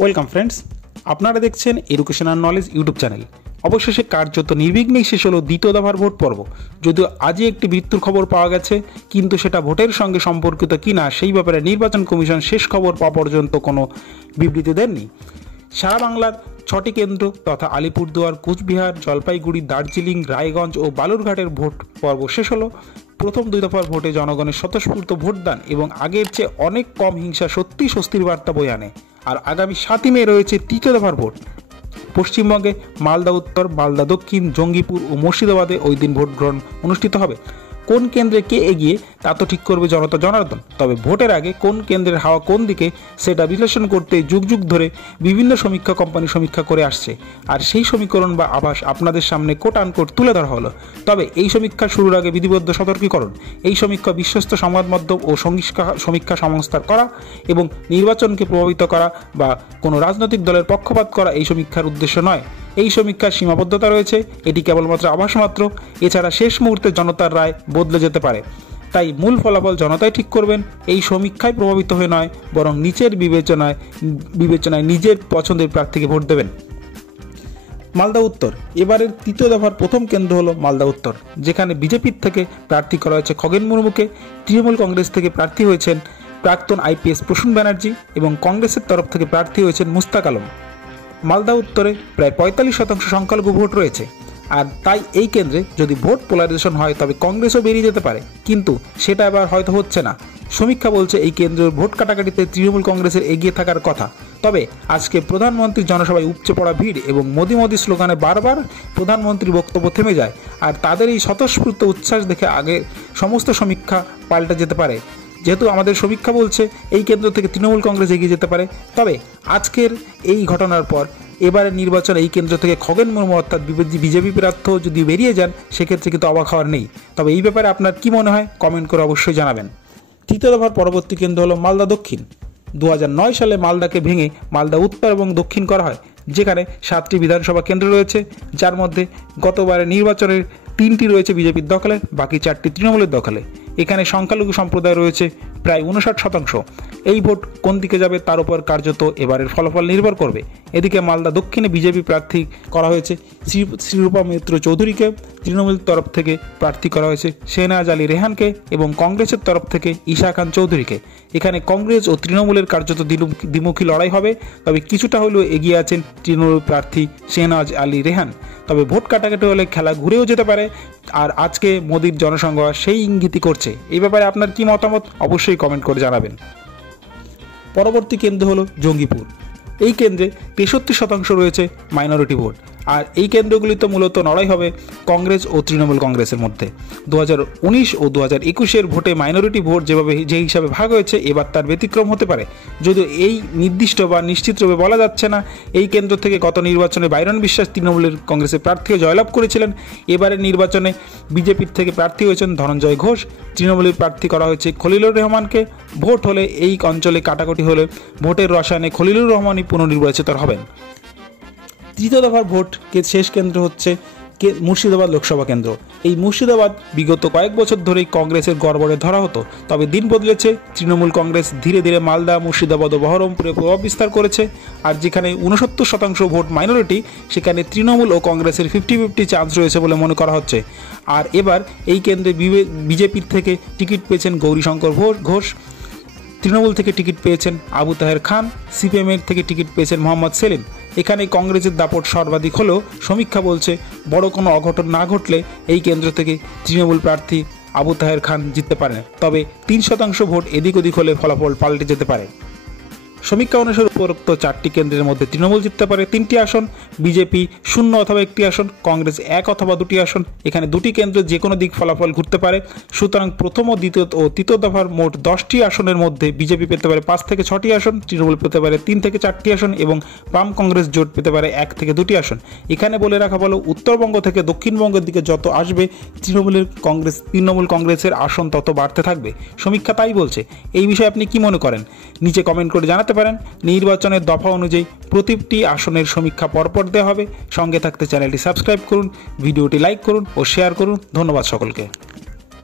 Welcome friends, আপনারা দেখছেন education আর knowledge YouTube channel. অবশেষে কার্যত নির্বিঘ্নেই শেষ হলো দ্বিতীয় দফার ভোট পর্ব। যদিও আজই একটি মৃত্যুর খবর পাওয়া গেছে, কিন্তু সেটা ভোটের সঙ্গে সম্পর্কিত কিনা সেই ব্যাপারে নির্বাচন কমিশন শেষ খবর পাওয়া পর্যন্ত কোনো বিবৃতি দেননি। সারা বাংলার 6টি কেন্দ্র তথা আলিপুরদুয়ার, কোচবিহার, জলপাইগুড়ি, দার্জিলিং, রায়গঞ্জ ও বালুরঘাটের ভোট পর্ব শেষ হলো। প্রথম দুই দফার ভোটে জনগণের স্বতঃস্ফূর্ত ভোটদান এবং আগের চেয়ে অনেক কম হিংসা সত্যিই স্বস্তির বার্তা বয়ে আনে। আর আগামী 7ই মে রয়েছে তৃতীয় দফার ভোট। পশ্চিমবঙ্গে মালদা উত্তর, মালদা দক্ষিণ, জঙ্গিপুর ও মুর্শিদাবাদে ওই দিন ভোট গ্রহণ অনুষ্ঠিত হবে। কোন কেন্দ্রে কে এগিয়ে তা তো ঠিক করবে জনতা জনার্দন। তবে ভোটের আগে কোন কেন্দ্রের হাওয়া কোন দিকে সেটা বিশ্লেষণ করতে যুগ যুগ ধরে বিভিন্ন সমীক্ষা কোম্পানি সমীক্ষা করে আসছে, আর সেই সমীকরণ বা আভাস আপনাদের সামনে কোট আনকোট তুলে ধরা হলো। তবে এই সমীক্ষা শুরুর আগে বিধিবদ্ধ সতর্কীকরণ। এই সমীক্ষা বিশ্বস্ত সংবাদ মাধ্যম ও সমীক্ষা সংস্থার করা এবং নির্বাচনকে প্রভাবিত করা বা কোনো রাজনৈতিক দলের পক্ষপাত করা এই সমীক্ষার উদ্দেশ্য নয়। এই সমীক্ষার সীমাবদ্ধতা রয়েছে, এটি কেবলমাত্র আভাস মাত্র। এছাড়া শেষ মুহূর্তে জনতার রায় বদলে যেতে পারে, তাই মূল ফলাফল জনতাই ঠিক করবেন। এই সমীক্ষায় প্রভাবিত হয়ে নয়, বরং নিচের বিবেচনায় নিজের পছন্দের প্রার্থীকে ভোট দেবেন। মালদা উত্তর এবারের তৃতীয় দফার প্রথম কেন্দ্র হলো মালদা উত্তর, যেখানে বিজেপির থেকে প্রার্থী করা হয়েছে খগেন মুর্মুকে। তৃণমূল কংগ্রেস থেকে প্রার্থী হয়েছেন প্রাক্তন আইপিএস প্রসূন ব্যানার্জি এবং কংগ্রেসের তরফ থেকে প্রার্থী হয়েছেন মুস্তাক আলম। মালদা উত্তরে প্রায় 45% সংখ্যালঘু ভোট রয়েছে, আর তাই এই কেন্দ্রে যদি ভোট পোলারাইজেশন হয় তবে কংগ্রেসও বেরিয়ে যেতে পারে, কিন্তু সেটা এবার হয়তো হচ্ছে না। সমীক্ষা বলছে এই কেন্দ্রের ভোট কাটাকাটিতে তৃণমূল কংগ্রেসের এগিয়ে থাকার কথা। তবে আজকে প্রধানমন্ত্রীর জনসভায় উপচে পড়া ভিড় এবং মোদি মোদি স্লোগানে বারবার প্রধানমন্ত্রীর বক্তব্য থেমে যায়, আর তাদের এই স্বতঃস্ফূর্ত উচ্ছ্বাস দেখে আগে সমস্ত সমীক্ষা পাল্টে যেতে পারে। যেহেতু আমাদের সমীক্ষা বলছে এই কেন্দ্র থেকে তৃণমূল কংগ্রেস এগিয়ে যেতে পারে, তবে আজকের এই ঘটনার পর এবারের নির্বাচন এই কেন্দ্র থেকে খগেন মুর্মু অর্থাৎ বিজেপি প্রার্থী যদি বেরিয়ে যান সেক্ষেত্রে কিন্তু অবাক হওয়ার নেই। তবে এই ব্যাপারে আপনার কি মনে হয় কমেন্ট করে অবশ্যই জানাবেন। তৃতীয় দফার পরবর্তী কেন্দ্র হলো মালদা দক্ষিণ। 2009 সালে মালদাকে ভেঙে মালদা উত্তর এবং দক্ষিণ করা হয়, যেখানে 7টি বিধানসভা কেন্দ্র রয়েছে, যার মধ্যে গতবারের নির্বাচনের 3টি রয়েছে বিজেপির দখলে, বাকি 4টি তৃণমূলের দখলে। এখানে সংখ্যালঘু সম্প্রদায় রয়েছে প্রায় 59%। এই ভোট কোন দিকে যাবে তার উপর কার্যত এবারের ফলাফল নির্ভর করবে। এদিকে মালদা দক্ষিণে বিজেপি প্রার্থী করা হয়েছে শ্রীরূপা মিত্র চৌধুরীকে, তৃণমূল তরফ থেকে প্রার্থী করা হয়েছে শেহনাজ আলী রেহানকে এবং কংগ্রেসের তরফ থেকে ঈশা খান চৌধুরীকে। এখানে কংগ্রেস ও তৃণমূলের কার্যত দ্বিমুখী লড়াই হবে, তবে কিছুটা হলেও এগিয়ে আছেন তৃণমূল প্রার্থী শেহনাজ আলী রেহান। তবে ভোট কাটাকাটি হলে খেলা ঘুরেও যেতে পারে, আর আজকে মোদির জনসংঘ সেই ইঙ্গিতই করছে। এই ব্যাপারে আপনার কি মতামত অবশ্যই কমেন্ট করে জানাবেন। পরবর্তী কেন্দ্র হলো জঙ্গিপুর। এই কেন্দ্রে 63% রয়েছে মাইনরিটি ভোট, আর এই কেন্দ্রগুলিতে মূলত লড়াই হবে কংগ্রেস ও তৃণমূল কংগ্রেসের মধ্যে। 2019 ও 2021 ভোটে মাইনরিটি ভোট যে হিসাবে ভাগ হয়েছে, এবার তার ব্যতিক্রম হতে পারে। যদিও এই নির্দিষ্ট বা নিশ্চিতভাবে বলা যাচ্ছে না। এই কেন্দ্র থেকে গত নির্বাচনে বাইরন বিশ্বাস তৃণমূলের কংগ্রেসের প্রার্থীও জয়লাভ করেছিলেন। এবারের নির্বাচনে বিজেপির থেকে প্রার্থী হয়েছেন ধনঞ্জয় ঘোষ, তৃণমূলের প্রার্থী করা হয়েছে খলিলুর রহমানকে। ভোট হলে এই অঞ্চলে কাটাকাটি হলে ভোটের রসায়নে খলিলুর রহমানই পুনর্নির্বাচিত হবেন। তৃতীয় দফার ভোট শেষ কেন্দ্র হচ্ছে মুর্শিদাবাদ লোকসভা কেন্দ্র। এই মুর্শিদাবাদ বিগত কয়েক বছর ধরেই কংগ্রেসের গড়বড়ে ধরা হতো, তবে দিন বদলেছে। তৃণমূল কংগ্রেস ধীরে ধীরে মালদা, মুর্শিদাবাদ ও বহরমপুরে প্রভাব বিস্তার করেছে, আর যেখানে 69% ভোট মাইনরিটি, সেখানে তৃণমূল ও কংগ্রেসের 50-50 চান্স রয়েছে বলে মনে করা হচ্ছে। আর এবার এই কেন্দ্রে বিজেপির থেকে টিকিট পেয়েছেন গৌরীশঙ্কর ঘোষ, তৃণমূল থেকে টিকিট পেয়েছেন আবু তাহের খান, সিপিএমের থেকে টিকিট পেয়েছেন মোহাম্মদ সেলিম। এখানে কংগ্রেসের দাপট সর্বাধিক হলেও সমীক্ষা বলছে বড় কোনো অঘটন না ঘটলে এই কেন্দ্র থেকে তৃণমূল প্রার্থী আবু তাহের খান জিততে পারেন। তবে 3% ভোট এদিক ওদিক হলে ফলাফল পাল্টে যেতে পারে। সমীক্ষা অনুসারে উপরোক্ত 4টি কেন্দ্রের মধ্যে তৃণমূল জিততে পারে 3টি আসন, বিজেপি 0 অথবা 1টি আসন, কংগ্রেস 1 অথবা 2টি আসন। এখানে 2টি কেন্দ্রে যে কোনো দিক ফলাফল ঘুরতে পারে। সুতরাং প্রথম ও দ্বিতীয় ও তৃতীয় দফার মোট 10টি আসনের মধ্যে বিজেপি পেতে পারে 5 থেকে 6টি আসন, তৃণমূল পেতে পারে 3 থেকে 4টি আসন এবং বাম কংগ্রেস জোট পেতে পারে 1 থেকে 2টি আসন। এখানে বলে রাখা ভালো, উত্তরবঙ্গ থেকে দক্ষিণবঙ্গের দিকে যত আসবে তৃণমূল কংগ্রেসের আসন তত বাড়তে থাকবে। সমীক্ষা তাই বলছে। এই বিষয়ে আপনি কি মনে করেন নিচে কমেন্ট করে জানাতে পারেন। নির্বাচনের দফা অনুযায়ী প্রতিটি আসনের সমীক্ষা পরপর দেওয়া হবে। সঙ্গে থাকতে চ্যানেলটি সাবস্ক্রাইব করুন, ভিডিওটি লাইক করুন ও শেয়ার করুন। ধন্যবাদ সকলকে।